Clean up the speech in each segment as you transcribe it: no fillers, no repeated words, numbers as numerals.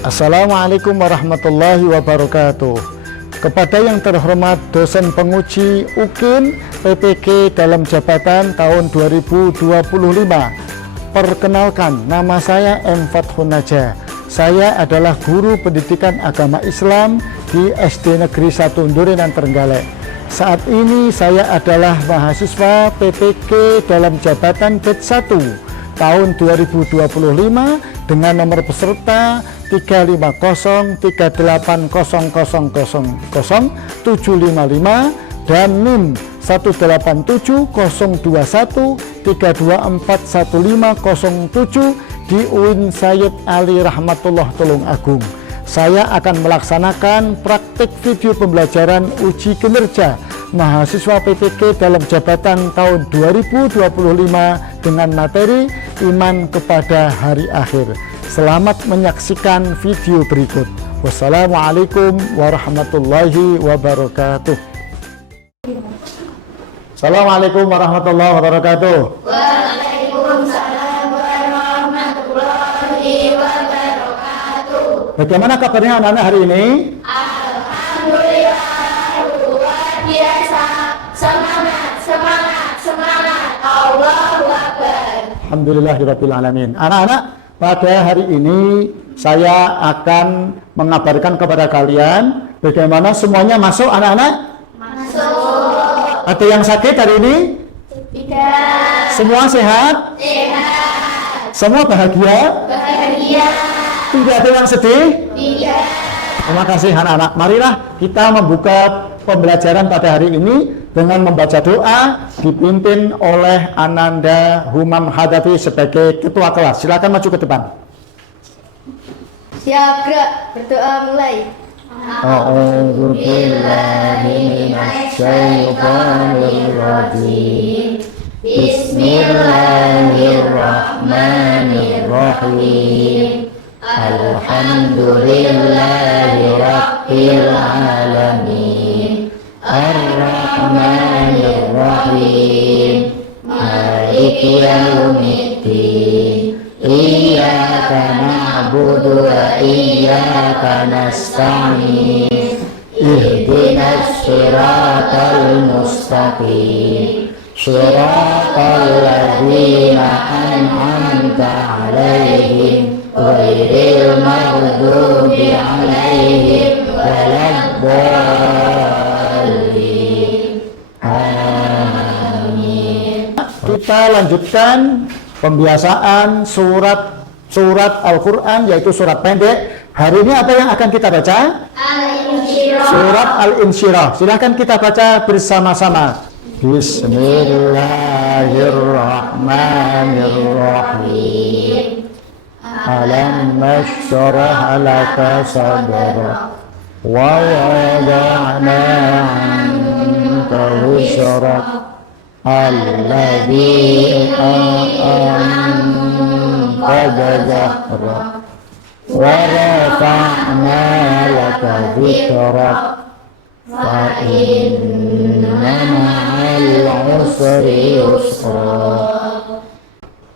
Assalamualaikum warahmatullahi wabarakatuh. Kepada yang terhormat dosen penguji UKIN PPK dalam jabatan tahun 2025, perkenalkan, nama saya M. Fathun Naja. Saya adalah guru pendidikan agama Islam di SD Negeri 1 Ndurenan Trenggalek. Saat ini saya adalah mahasiswa PPK dalam jabatan batch 1 tahun 2025 dengan nomor peserta 35038000755 dan NIM 1870213241507 di UIN Sayyid Ali Rahmatullah Tulungagung. Saya akan melaksanakan praktik video pembelajaran uji kinerja mahasiswa PPK dalam jabatan tahun 2025 dengan materi iman kepada hari akhir. Selamat menyaksikan video berikut. Wassalamualaikum warahmatullahi wabarakatuh. Assalamualaikum warahmatullahi wabarakatuh. Waalaikumsalam warahmatullahi wabarakatuh. Bagaimana kabarnya anak-anak hari ini? Alhamdulillah luar biasa. Semangat, semangat, semangat. Allahu Akbar. Alhamdulillahirabbil alamin. Anak-anak, pada hari ini saya akan mengabarkan kepada kalian bagaimana semuanya masuk anak-anak? Masuk. Ada yang sakit hari ini? Tidak. Semua sehat? Sehat. Semua bahagia? Bahagia. Tidak ada yang sedih? Tidak. Terima kasih anak-anak. Marilah kita membuka pembelajaran pada hari ini dengan membaca doa dipimpin oleh Ananda Humam Hadafi sebagai ketua kelas. Silakan maju ke depan. Siap, gerak. Berdoa mulai. A'udzu billahi minasyaitonir rajim. Bismillahirrahmanirrahim. Alhamdulillahi rabbil alamin. Ar-Rahmanir-Rahim. Maliki yaumiddin. Iyyaka na'budu wa iyyaka nasta'in. Ihdinas siratal mustaqim. Siratal ladzina an'amta 'alaihim ghairil maghdubi 'alaihim waladdallin. Amin. Kita lanjutkan pembiasaan surat Al-Quran, yaitu surat pendek. Hari ini apa yang akan kita baca? Al-Insyirah. Surat Al-Insyirah. Silahkan kita baca bersama-sama. Bismillahirrahmanirrahim. Alam nashrah laka sadrak wa wada'na 'anka wizrak alladzi anqadha dhahrak wa rafa'na laka dhikrak fa inna ma'al usri yusra.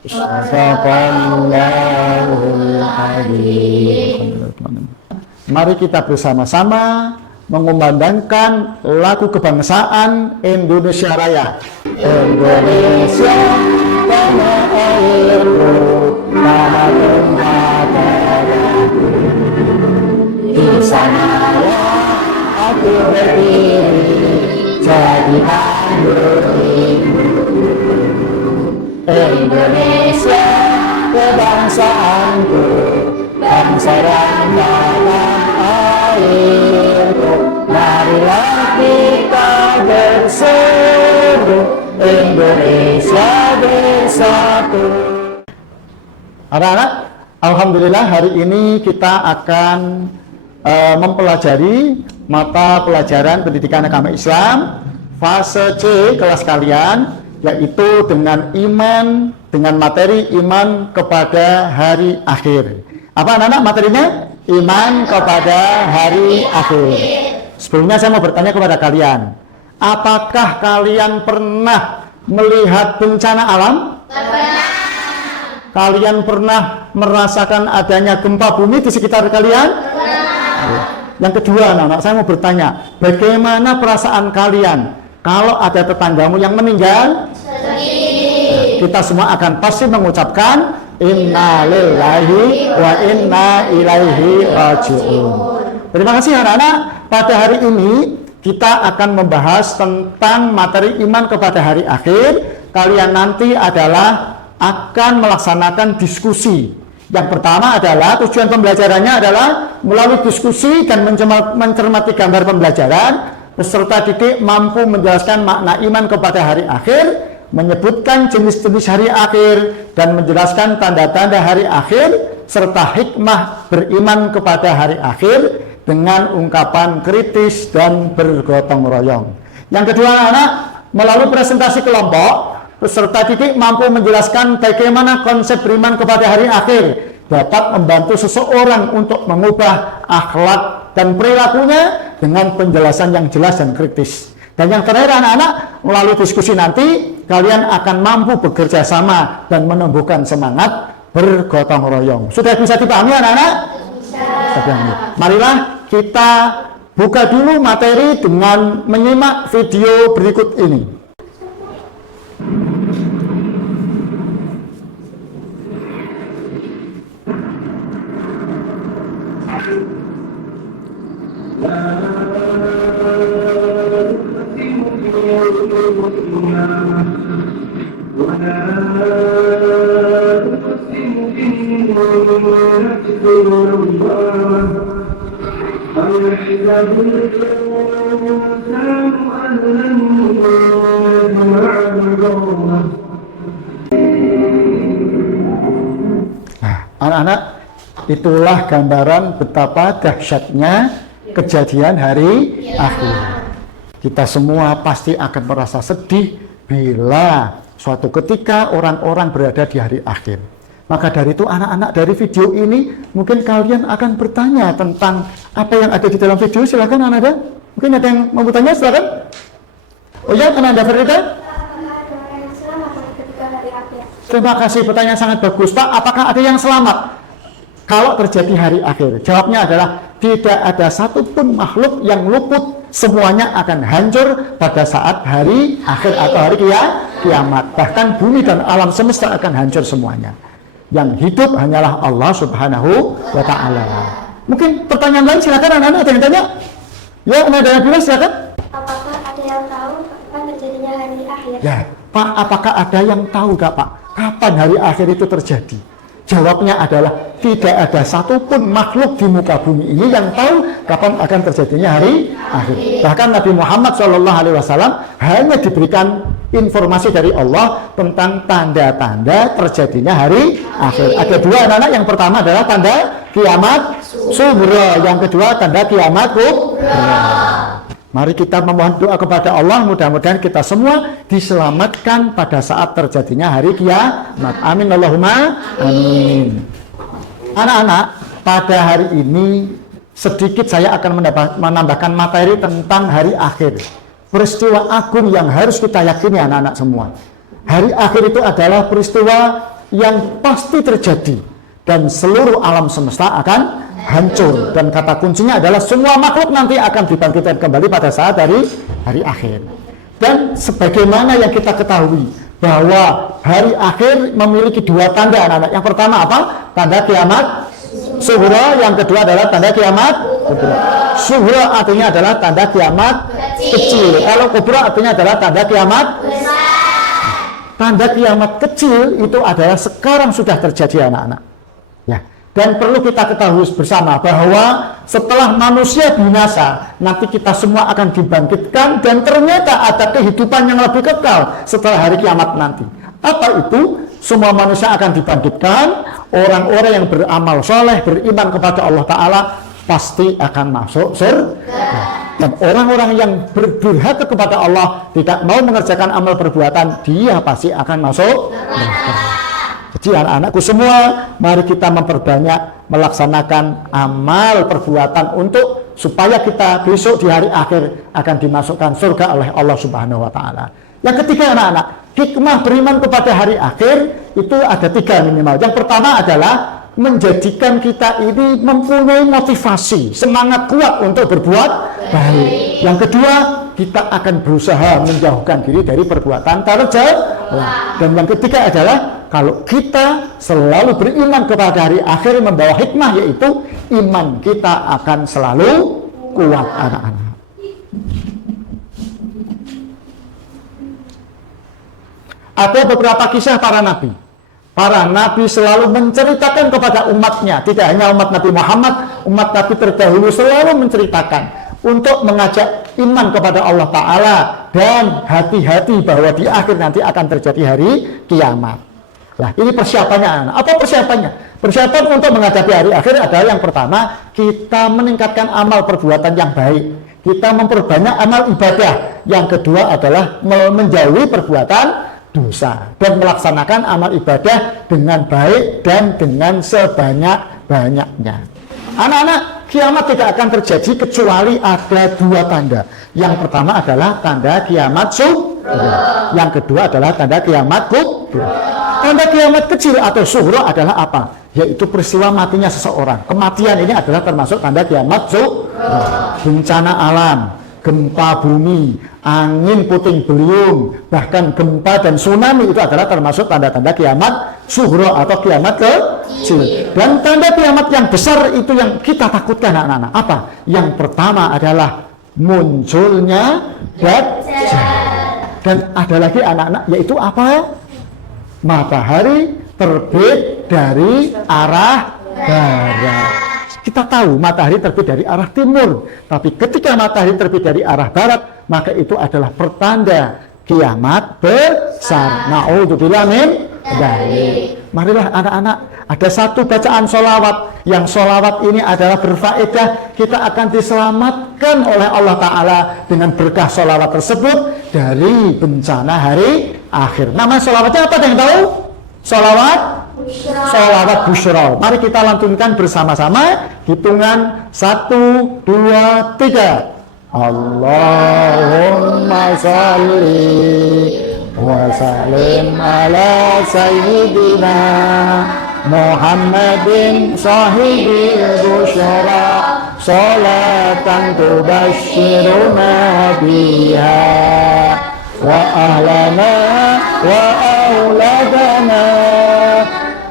Sadaqallahul adzim. Mari kita bersama-sama mengumandangkan lagu kebangsaan Indonesia Raya. Indonesia tanah airku, tanah tempat darahku. Di sanalah aku berdiri, jadi mandirimu. Indonesia kebangsaanku, bangsa dan tanah airku. Marilah kita berseru, Indonesia bersatu. Anak-anak, alhamdulillah hari ini kita akan mempelajari mata pelajaran pendidikan agama Islam fase C kelas kalian, yaitu dengan iman, dengan materi iman kepada hari akhir. Apa anak-anak materinya? Iman kepada hari akhir. Sebelumnya saya mau bertanya kepada kalian, apakah kalian pernah melihat bencana alam? Pernah. kalian pernah merasakan adanya gempa bumi di sekitar kalian? Yang kedua, anak-anak, saya mau bertanya, bagaimana perasaan kalian kalau ada tetanggamu yang meninggal? Kita semua akan pasti mengucapkan inna lillahi wa inna ilaihi raji'un. Terima kasih anak-anak. Pada hari ini kita akan membahas tentang materi iman kepada hari akhir. Kalian nanti adalah akan melaksanakan diskusi. Yang pertama adalah tujuan pembelajarannya adalah melalui diskusi dan mencermati gambar pembelajaran, peserta didik mampu menjelaskan makna iman kepada hari akhir, menyebutkan jenis-jenis hari akhir, dan menjelaskan tanda-tanda hari akhir, serta hikmah beriman kepada hari akhir dengan ungkapan kritis dan bergotong royong. Yang kedua, anak-anak, melalui presentasi kelompok, peserta didik mampu menjelaskan bagaimana konsep beriman kepada hari akhir dapat membantu seseorang untuk mengubah akhlak dan perilakunya dengan penjelasan yang jelas dan kritis. Dan yang terakhir, anak-anak, melalui diskusi nanti kalian akan mampu bekerja sama dan menumbuhkan semangat bergotong royong. Sudah bisa dipahami anak-anak? Bisa. Marilah kita buka dulu materi dengan menyimak video berikut ini. Anak-anak, itulah gambaran betapa dahsyatnya kejadian hari akhir. Kita semua pasti akan merasa sedih bila suatu ketika orang-orang berada di hari akhir. Maka dari itu anak-anak, dari video ini mungkin kalian akan bertanya tentang apa yang ada di dalam video. Silakan anak-anak. Mungkin ada yang mau bertanya, silakan. Oh ya, anak-anak Ferida. Terima kasih, pertanyaan sangat bagus, Pak. Apakah ada yang selamat kalau terjadi hari akhir? Jawabnya adalah tidak ada satupun makhluk yang luput. Semuanya akan hancur pada saat hari akhir atau hari kiamat. Bahkan bumi dan alam semesta akan hancur semuanya. Yang hidup hanyalah Allah Subhanahu wa Ta'ala. Mungkin pertanyaan lain, silakan anak-anak, ada yang tanya? Ya, ada yang bilang, silakan. Apakah ada yang tahu kapan terjadinya hari akhir? Ya, Pak, apakah ada yang tahu gak, Pak, kapan hari akhir itu terjadi? Jawabnya adalah tidak ada satupun makhluk di muka bumi ini yang tahu kapan akan terjadinya hari akhir. Bahkan Nabi Muhammad SAW hanya diberikan informasi dari Allah tentang tanda-tanda terjadinya hari akhir. Ada dua anak-anak, yang pertama adalah tanda kiamat sughra, yang kedua tanda kiamat kubra. Mari kita memohon doa kepada Allah, mudah-mudahan kita semua diselamatkan pada saat terjadinya hari kiamat. Amin Allahumma amin. Anak-anak, pada hari ini sedikit saya akan menambahkan materi tentang hari akhir. Peristiwa agung yang harus kita yakini anak-anak semua. Hari akhir itu adalah peristiwa yang pasti terjadi dan seluruh alam semesta akan hancur, dan kata kuncinya adalah semua makhluk nanti akan dibangkitkan kembali pada saat hari akhir. Dan sebagaimana yang kita ketahui bahwa hari akhir memiliki dua tanda anak-anak. Yang pertama apa? Tanda kiamat sughra, yang kedua adalah tanda kiamat kubra. Sughra artinya adalah tanda kiamat kecil. Kalau kubra artinya adalah tanda kiamat besar. Tanda kiamat kecil itu adalah sekarang sudah terjadi anak-anak. Ya. Dan perlu kita ketahui bersama bahwa setelah manusia binasa, nanti kita semua akan dibangkitkan dan ternyata ada kehidupan yang lebih kekal setelah hari kiamat nanti. Apa itu? Semua manusia akan dibangkitkan, orang-orang yang beramal soleh, beriman kepada Allah Ta'ala pasti akan masuk surga. Dan orang-orang yang berdurhaka kepada Allah, tidak mau mengerjakan amal perbuatan, dia pasti akan masuk neraka. Jadi anak-anakku semua, mari kita memperbanyak melaksanakan amal perbuatan untuk supaya kita besok di hari akhir akan dimasukkan surga oleh Allah Subhanahu wa Ta'ala. Yang ketiga anak-anak, hikmah beriman kepada hari akhir itu ada 3 minimal. Yang pertama adalah menjadikan kita ini mempunyai motivasi, semangat kuat untuk berbuat baik. Yang kedua, kita akan berusaha menjauhkan diri dari perbuatan tercela. Dan yang ketiga adalah kalau kita selalu beriman kepada hari akhir membawa hikmah, yaitu iman kita akan selalu kuat, anak-anak. Ada beberapa kisah para nabi. Para nabi selalu menceritakan kepada umatnya, tidak hanya umat Nabi Muhammad, umat Nabi terdahulu selalu menceritakan untuk mengajak iman kepada Allah Ta'ala dan hati-hati bahwa di akhir nanti akan terjadi hari kiamat. Nah, ini persiapannya, anak. Apa persiapannya? Persiapan untuk menghadapi hari akhir adalah yang pertama, kita meningkatkan amal perbuatan yang baik. Kita memperbanyak amal ibadah. Yang kedua adalah menjauhi perbuatan dosa dan melaksanakan amal ibadah dengan baik dan dengan sebanyak-banyaknya. Anak-anak, kiamat tidak akan terjadi kecuali ada 2 tanda. Yang pertama adalah tanda kiamat sughra. Yang kedua adalah tanda kiamat kubra. Tanda kiamat kecil atau sughra adalah apa? Yaitu peristiwa matinya seseorang. Kematian ini adalah termasuk tanda kiamat sughra. Bencana alam, gempa bumi, angin puting beliung, bahkan gempa dan tsunami itu adalah termasuk tanda-tanda kiamat sughra atau kiamat kecil. Dan tanda kiamat yang besar itu yang kita takutkan, anak-anak. Apa? Yang pertama adalah munculnya Dajjal. Dan ada lagi, anak-anak, yaitu apa? Matahari terbit dari arah barat. Kita tahu matahari terbit dari arah timur, tapi ketika matahari terbit dari arah barat, maka itu adalah pertanda kiamat besar. Na'udzubillah min dzalik. Marilah anak-anak, ada satu bacaan sholawat, yang sholawat ini adalah berfaedah, kita akan diselamatkan oleh Allah Ta'ala dengan berkah sholawat tersebut dari bencana hari akhir. Nama sholawatnya apa, ada yang tahu? Sholawat Bushra. Mari kita lantunkan bersama-sama. Hitungan 1, 2, 3. Allahumma sholli wa sallim ala sayyidina Muhammadin sahibil bushra, sholatan tubashshiruna biha wa ahlana wa auladana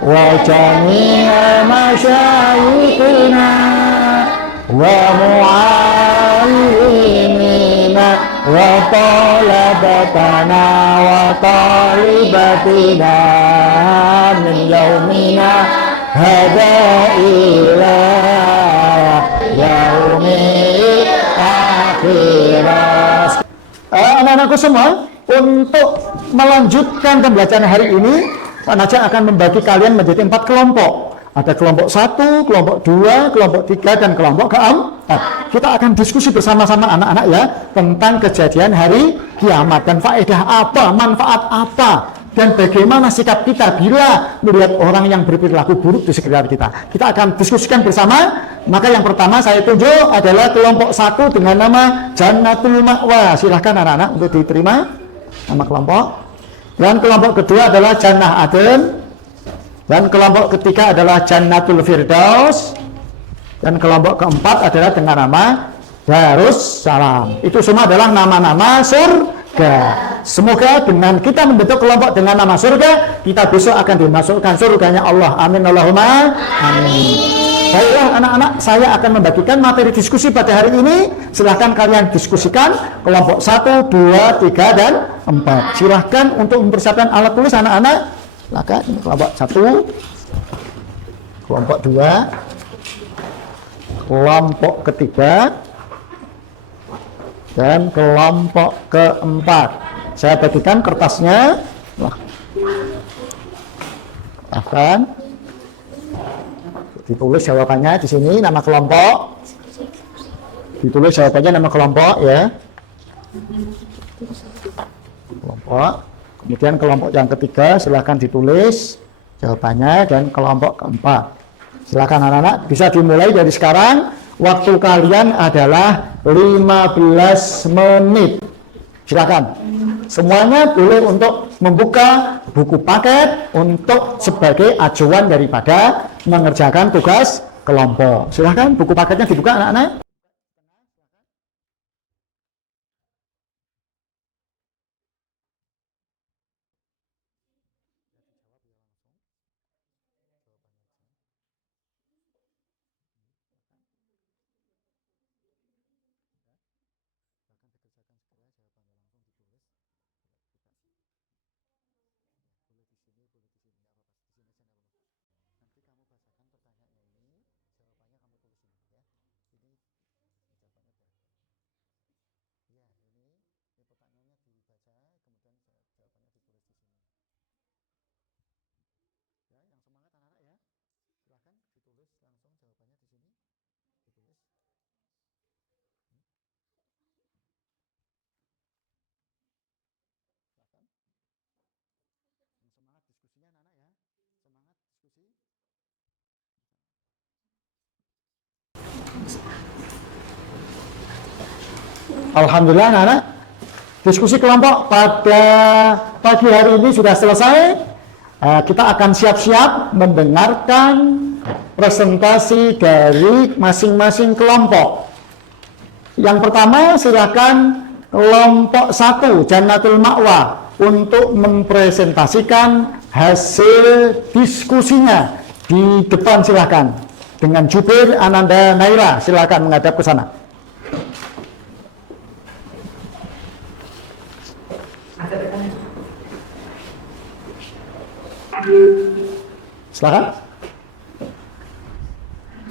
wa jami'a masyayikhina wa mu'allimina wa talabatana wa talibatina min yaumina hadha ila yaumil akhirah. Anak-anakku semua, untuk melanjutkan pembelajaran hari ini, Pak Najah akan membagi kalian menjadi 4 kelompok. Ada kelompok 1, kelompok 2, kelompok 3, dan kelompok ke-4. Kita akan diskusi bersama-sama anak-anak ya, tentang kejadian hari kiamat dan faedah apa, manfaat apa, dan bagaimana sikap kita bila melihat orang yang berperilaku buruk di sekitar kita. Kita akan diskusikan bersama. Maka yang pertama saya tunjuk adalah kelompok 1 dengan nama Jannatul Ma'wa. Silahkan anak-anak untuk diterima nama kelompok. Dan kelompok kedua adalah Jannah Aden. Dan kelompok ketiga adalah Jannatul Firdaus. Dan kelompok keempat adalah dengan nama Darus Salam. Itu semua adalah nama-nama surga. Semoga dengan kita membentuk kelompok dengan nama surga, kita besok akan dimasukkan surganya Allah. Amin Allahumma amin. Baiklah anak-anak, saya akan membagikan materi diskusi pada hari ini. Silahkan kalian diskusikan kelompok 1, 2, 3, dan 4. Silahkan untuk mempersiapkan alat tulis anak-anak. Silahkan kelompok 1, kelompok 2, kelompok ketiga, dan kelompok keempat. Saya bagikan kertasnya. Silahkan ditulis jawabannya di sini, nama kelompok. Ditulis jawabannya nama kelompok ya. Kelompok. Kemudian kelompok yang ketiga silahkan ditulis jawabannya, dan kelompok keempat. Silahkan anak-anak, bisa dimulai dari sekarang. Waktu kalian adalah 15 menit. Silahkan. Semuanya boleh untuk membuka buku paket untuk sebagai acuan daripada mengerjakan tugas kelompok. Silahkan buku paketnya dibuka anak-anak. Alhamdulillah anak-anak, diskusi kelompok pada pagi hari ini sudah selesai. Kita akan siap-siap mendengarkan presentasi dari masing-masing kelompok. Yang pertama silakan kelompok 1 Jannatul Ma'wa untuk mempresentasikan hasil diskusinya di depan, silakan. Dengan jubir Ananda Naira, silakan menghadap ke sana. Silakan.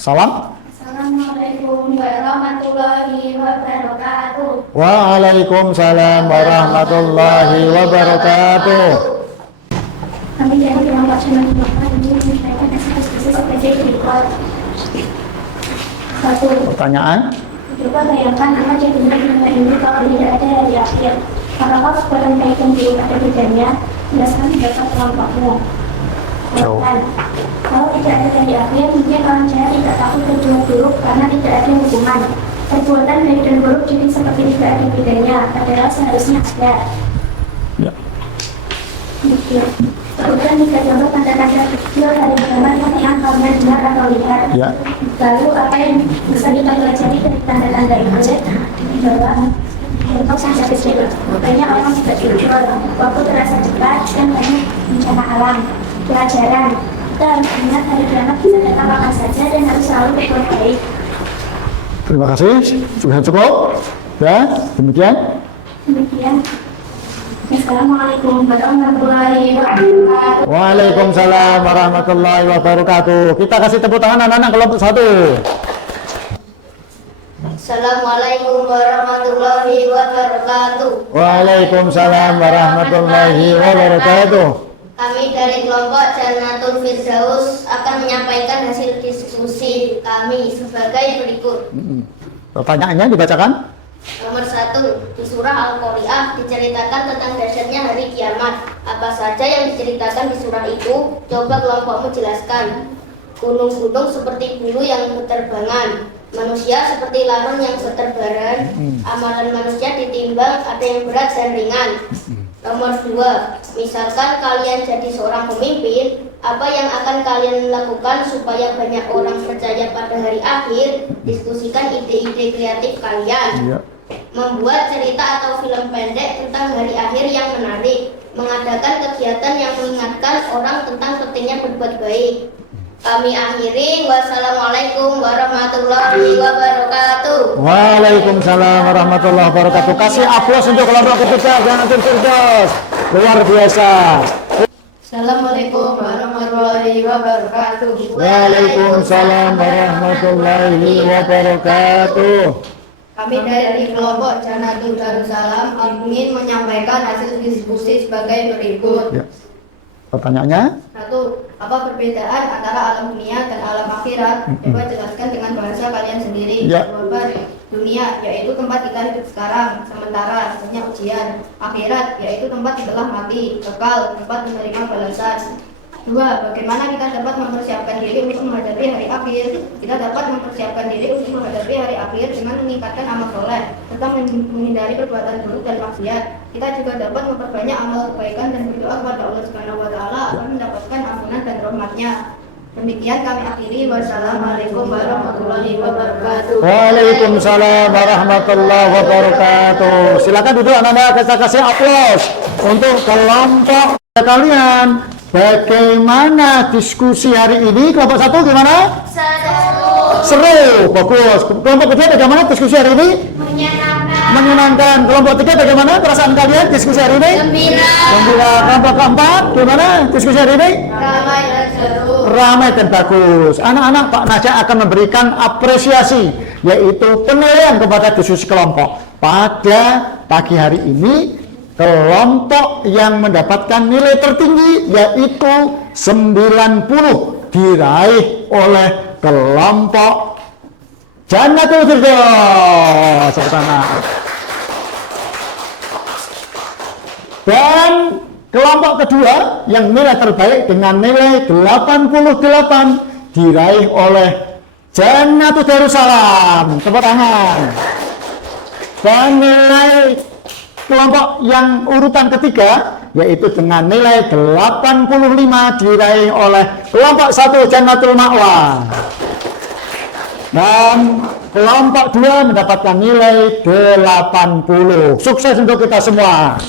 Salam. Assalamualaikum warahmatullahi wabarakatuh. Waalaikumsalam warahmatullahi wabarakatuh. Kami dari kelompok Jannatul Ma'wa ini menyampaikan hasil sebagai berikut. 1. Pertanyaan. Coba bayangkan apa jadinya dunia ini kalau tidak ada hari akhir. Apakah sekarang baik dan buruk ada bedanya? Jelaskan pendapat kelompokmu. Jawaban. Kalau tidak ada hari akhir, mungkin orang jahat tidak takut berbuat buruk karena tidak ada hukuman. Perbuatan baik dan buruk jadi seperti tidak ada bedanya, padahal seharusnya ada. Ya. Kemudian jika contoh tanda-tanda kecil dari gambar yang kalian dengar atau lihat. Ya. Lalu apa yang bisa kita pelajari dari tanda-tanda itu? Jawab. Untuk saja kecil, banyak orang tidak jujur, waktu terasa cepat dan banyak bencana alam. Pelajaran, kita harus ingat hari kiamat bisa datang kapan saja dan harus selalu berbuat baik. Terima kasih, sudah cukup. Ya, demikian. Assalamualaikum warahmatullahi wabarakatuh. Waalaikumsalam warahmatullahi wabarakatuh. Kita kasih tepuk tangan anak-anak kelompok 1. Assalamualaikum warahmatullahi wabarakatuh. Waalaikumsalam warahmatullahi wabarakatuh. Kami dari kelompok Jannatul Firdaus akan menyampaikan hasil diskusi kami sebagai berikut. Pertanyaannya dibacakan. Nomor 1, di surah Al-Qari'ah diceritakan tentang dahsyatnya hari kiamat. Apa saja yang diceritakan di surah itu? Coba kelompokmu jelaskan. Gunung-gunung seperti bulu yang berterbangan. Manusia seperti larun yang seterbaran. Amalan manusia ditimbang, ada yang berat dan ringan. Nomor 2, misalkan kalian jadi seorang pemimpin, apa yang akan kalian lakukan supaya banyak orang percaya pada hari akhir? Diskusikan ide-ide kreatif kalian. Ya. Membuat cerita atau film pendek tentang hari akhir yang menarik. Mengadakan kegiatan yang mengingatkan orang tentang pentingnya berbuat baik. Kami akhiri, wassalamualaikum warahmatullahi wabarakatuh. Waalaikumsalam warahmatullahi wabarakatuh. Kasih aplaus untuk kelompok ketiga Jannatul Firdaus. Luar biasa. Assalamualaikum warahmatullahi wabarakatuh. Waalaikumsalam warahmatullahi wabarakatuh. Kami dari kelompok Jannatul Darussalam ingin menyampaikan hasil diskusi sebagai berikut. Ya. Pertanyaannya? 1. Apa perbedaan antara alam dunia dan alam akhirat? Coba jelaskan dengan bahasa kalian sendiri. Ya. Jawaban. Dunia yaitu tempat kita hidup sekarang, sementara hanya ujian. Akhirat yaitu tempat setelah mati, kekal, tempat menerima balasan. Dua, bagaimana kita dapat mempersiapkan diri untuk menghadapi hari akhir? Kita dapat mempersiapkan diri untuk menghadapi hari akhir dengan meningkatkan amal soleh serta menghindari perbuatan buruk dan maksiat. Kita juga dapat memperbanyak amal kebaikan dan berdoa kepada Allah Subhanahu wa taala agar mendapatkan ampunan dan rahmat-Nya. Demikian kami akhiri. Wassalamualaikum warahmatullahi wabarakatuh. Waalaikumsalam warahmatullahi wabarakatuh. Silakan duduk anak-anak, kita kasih aplaus untuk kelompok kalian. Bagaimana diskusi hari ini? Kelompok satu gimana? Seru, bagus. Kelompok kedua bagaimana diskusi hari ini? Menyenangkan. Kelompok tiga bagaimana perasaan kalian diskusi hari ini? Gembira. Kelompok keempat gimana diskusi hari ini? Ramai dan bagus. Anak-anak, Pak Najah akan memberikan apresiasi, yaitu penilaian kepada diskusi kelompok. Pada pagi hari ini, kelompok yang mendapatkan nilai tertinggi yaitu 90 diraih oleh kelompok Jannatul Firdaus. Dan kelompok kedua yang nilai terbaik dengan nilai 88 diraih oleh Jannatul Darussalam. Tepuk tangan. Dan nilai kelompok yang urutan ketiga yaitu dengan nilai 85 diraih oleh kelompok 1 Jannatul Ma'wa. Dan kelompok 2 mendapatkan nilai 80. Sukses untuk kita semua.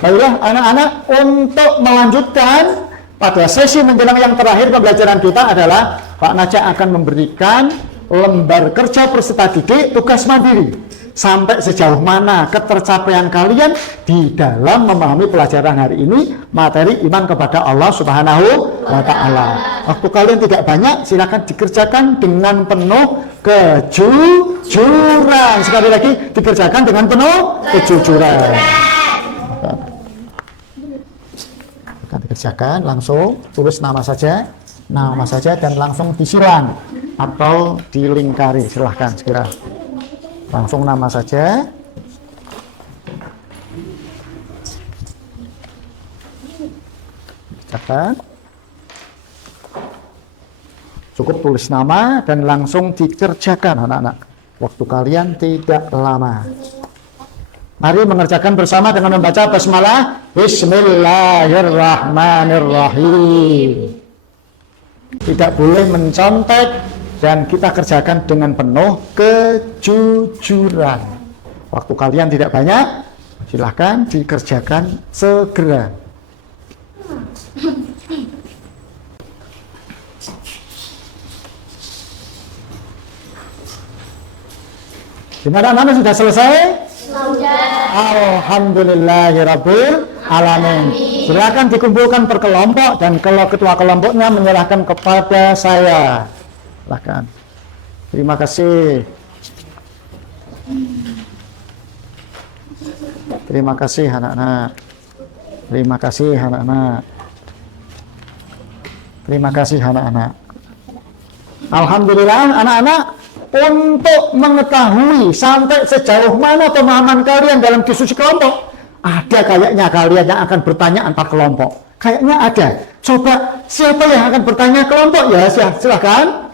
Baiklah anak-anak, untuk melanjutkan pada sesi menjelang yang terakhir pembelajaran kita adalah Pak Najah akan memberikan lembar kerja peserta didik tugas mandiri. Sampai sejauh mana ketercapaian kalian di dalam memahami pelajaran hari ini, materi iman kepada Allah Subhanahu wa Ta'ala. Waktu kalian tidak banyak, silakan dikerjakan dengan penuh kejujuran. Sekali lagi, dikerjakan dengan penuh kejujuran. Akan dikerjakan, langsung tulis nama saja dan langsung disilang atau dilingkari. Silahkan segera. Langsung nama saja. Bacakan. Cukup tulis nama dan langsung dikerjakan anak-anak. Waktu kalian tidak lama. Mari mengerjakan bersama dengan membaca basmalah. Bismillahirrahmanirrahim. Tidak boleh mencontek. Dan kita kerjakan dengan penuh kejujuran. Waktu kalian tidak banyak, silahkan dikerjakan segera. Gimana anak-anak, sudah selesai? Alhamdulillahirabbil alamin. Silakan dikumpulkan per kelompok dan kalau ketua kelompoknya menyerahkan kepada saya. Silahkan. Terima kasih. Terima kasih anak-anak. Terima kasih anak-anak. Terima kasih anak-anak. Alhamdulillah anak-anak, untuk mengetahui sampai sejauh mana pemahaman kalian dalam diskusi kelompok, ada kayaknya kalian yang akan bertanya antar kelompok. Kayaknya ada. Coba siapa yang akan bertanya kelompok? Ya silahkan.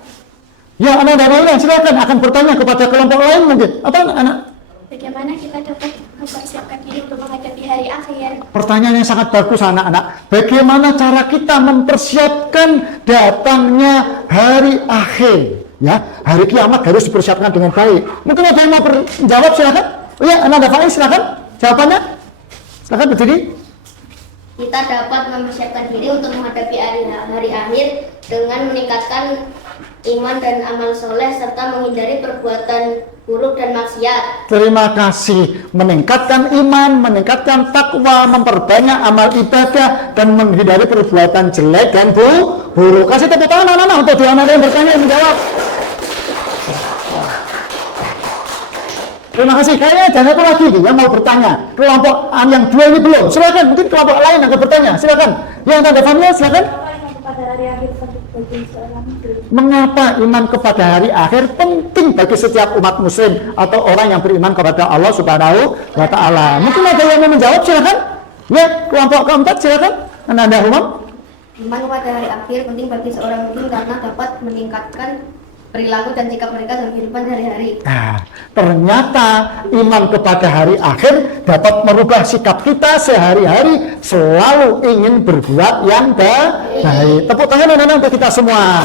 Ya anak-anak lain silakan akan bertanya kepada kelompok lain mungkin. Apa anak? Bagaimana kita dapat mempersiapkan diri untuk menghadapi hari akhir? Pertanyaan yang sangat bagus anak-anak. Bagaimana cara kita mempersiapkan datangnya hari akhir? Ya, hari kiamat harus dipersiapkan dengan baik. Mungkin ada yang mau menjawab silakan. Oh ya, anak Faiz silakan. Jawabannya? Silakan berdiri. Kita dapat mempersiapkan diri untuk menghadapi hari akhir dengan meningkatkan iman dan amal soleh serta menghindari perbuatan buruk dan maksiat. Terima kasih. Meningkatkan iman, meningkatkan takwa, memperbanyak amal ibadah dan menghindari perbuatan jelek dan buruk. Kasih tepuk tangan anak-anak untuk dua anak yang bertanya dan menjawab. Terima kasih. Kayaknya ada satu lagi nih yang mau bertanya. Kelompok yang dua ini belum. Silakan. Mungkin kelompok lain yang akan bertanya. Silakan. Yang tanda familiar silakan. Mengapa iman kepada hari akhir penting bagi setiap umat muslim atau orang yang beriman kepada Allah Subhanahu wa Ta'ala? Mungkin ada yang mau menjawab, silakan. Ya, kelompok keempat silakan. Anda Umam? Iman kepada hari akhir penting bagi seorang muslim karena dapat meningkatkan perilaku dan sikap mereka dalam kehidupan sehari-hari. Nah, ternyata iman kepada hari akhir dapat merubah sikap kita sehari-hari, selalu ingin berbuat yang baik. Tepuk tangan anak-anak untuk kita semua.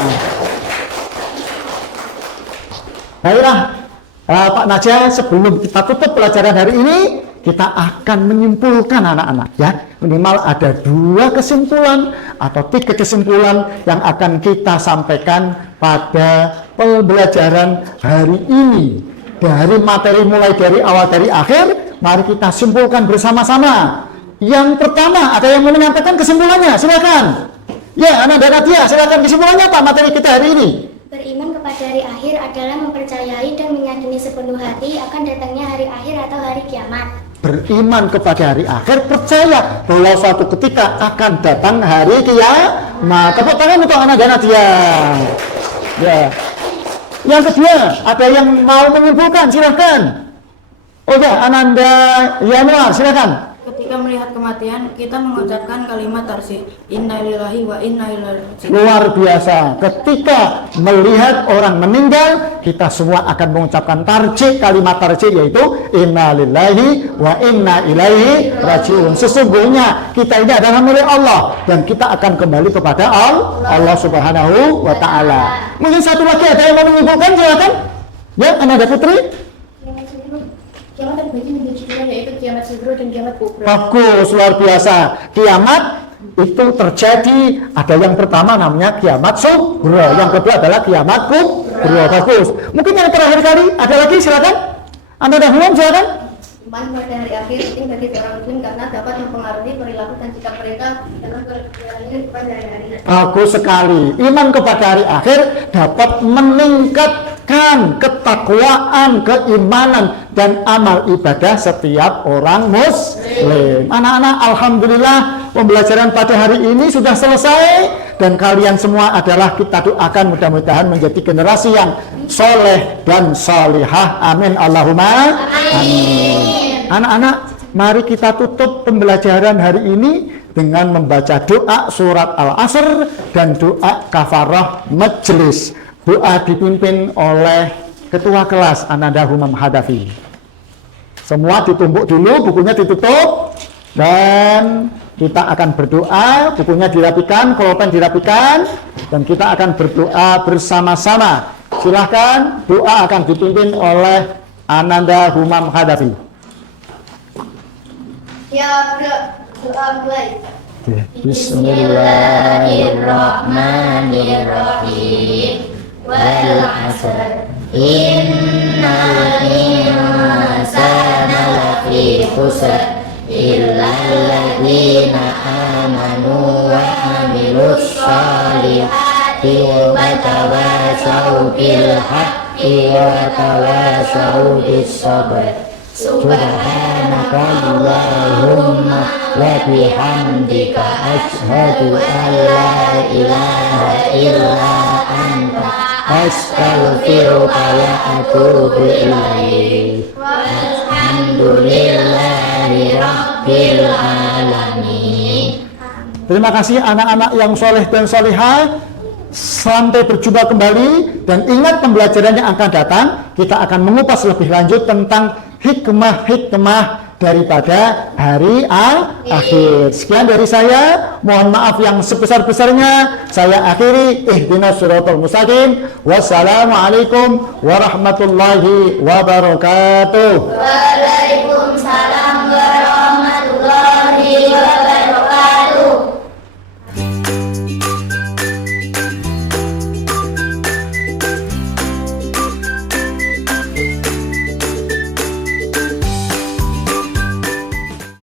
Baiklah, Pak Najah, sebelum kita tutup pelajaran hari ini, kita akan menyimpulkan anak-anak ya. Minimal ada 2 kesimpulan atau 3 kesimpulan yang akan kita sampaikan pada pembelajaran hari ini. Dari materi mulai dari awal dari akhir, mari kita simpulkan bersama-sama. Yang pertama, ada yang mau menyampaikan kesimpulannya? Silakan. Ya, Anak dan Nadia, silakan kesimpulannya apa materi kita hari ini? Beriman kepada hari akhir adalah mempercayai dan meyakini sepenuh hati akan datangnya hari akhir atau hari kiamat. Beriman kepada hari akhir, percaya bahwa suatu ketika akan datang hari kiamat. Tepuk tangan untuk Anak dan Nadia. Ya. Yang kedua, ada yang mau menyimpulkan? Silakan. Oh ya, Ananda Yanuar, silakan. Ketika melihat kematian, kita mengucapkan kalimat tarsih, innalillahi wa inna ilaihi raji'un. Luar biasa. Ketika melihat orang meninggal, kita semua akan mengucapkan tarjih, kalimat tarjih yaitu innalillahi wa inna ilaihi raji'un. Sesungguhnya kita ini adalah milik Allah dan kita akan kembali kepada Allah Subhanahu wa taala. Mungkin satu lagi ada yang mau menyimpulkan, silakan. Ya, Ananda Putri. Kiamat terbagi menjadi 2, yaitu kiamat sugra dan kiamat kubra. Bagus, luar biasa. Kiamat itu terjadi, ada yang pertama namanya kiamat sugra, yang kedua adalah kiamat kubra. Bagus. Mungkin yang terakhir kali ada lagi, silakan. Anda dahuluan, silakan. Iman pada hari akhir penting bagi seorang muslim karena dapat mempengaruhi perilaku dan sikap mereka dalam kehidupan sehari-hari. Bagus sekali. Iman kepada hari akhir dapat meningkatkan ketakwaan, keimanan, dan amal ibadah setiap orang muslim. Anak-anak, alhamdulillah pembelajaran pada hari ini sudah selesai dan kalian semua adalah kita doakan mudah-mudahan menjadi generasi yang soleh dan solihah. Amin Allahumma amin. Anak-anak, mari kita tutup pembelajaran hari ini dengan membaca doa surat Al-Asr dan doa kafarah majelis. Doa dipimpin oleh Ketua Kelas Ananda Humam Hadafi. Semua ditumbuk dulu, bukunya ditutup, dan kita akan berdoa. Bukunya dirapikan, pulpen dirapikan, dan kita akan berdoa bersama-sama. Silahkan, doa akan dipimpin oleh Ananda Humam Hadafi. Ya, doa mulai. Bismillahirrahmanirrahim. Wal 'asr innal insana lafi khusr illa alladziina aamanu wa 'amilus shalihati wa tawassaw bil haqqi wa tawassaw bis sabr. Subhanaka Allahumma wa bihamdika asyhadu an la ilaha illa anta astaghfiruka wa atubu ilaik. Walhamdulillahi rabbil alamin. Terima kasih anak-anak yang soleh dan solihah. Sampai berjumpa kembali, dan ingat pembelajaran yang akan datang kita akan mengupas lebih lanjut tentang hikmah-hikmah daripada hari akhir. Sekian dari saya, mohon maaf yang sebesar-besarnya. Saya akhiri, ihdinas siratal mustaqim. Wassalamualaikum warahmatullahi wabarakatuh. Waalaikumsalam.